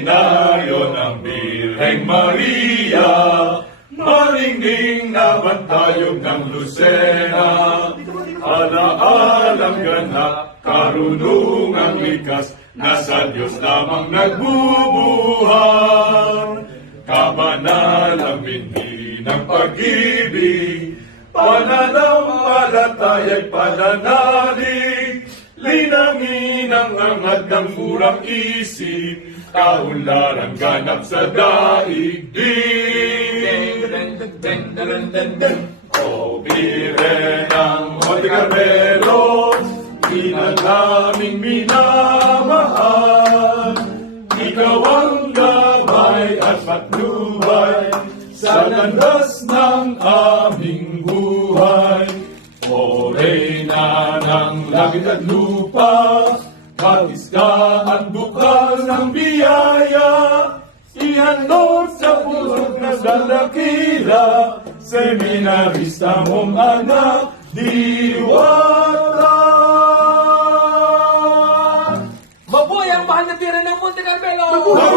seminaryo ng Birheng Maria, maningning na bantayog ng Lucena, alaalang ganap, karunungang likas, na sa Diyos lamang nagbubuhan. Kabanalang binhi ng pag-ibig, pananampalataya'y pananalig, linangin ang angat ng murang isip, kaunlaran ganap sa daigdig. O Birhenang Monte Carmelo, ina naming minamahal, ikaw ang gabay at patnubay sa landas ng aming buhay. O Reyna ng langit at lupa, katis ka at bukal ng biyaya, ihandog sa puso't nagdadakila, seminarista mong anak, Diwata. Mabuhay ang mahal na Birhen ng Monte Carmelo! Mabuhay!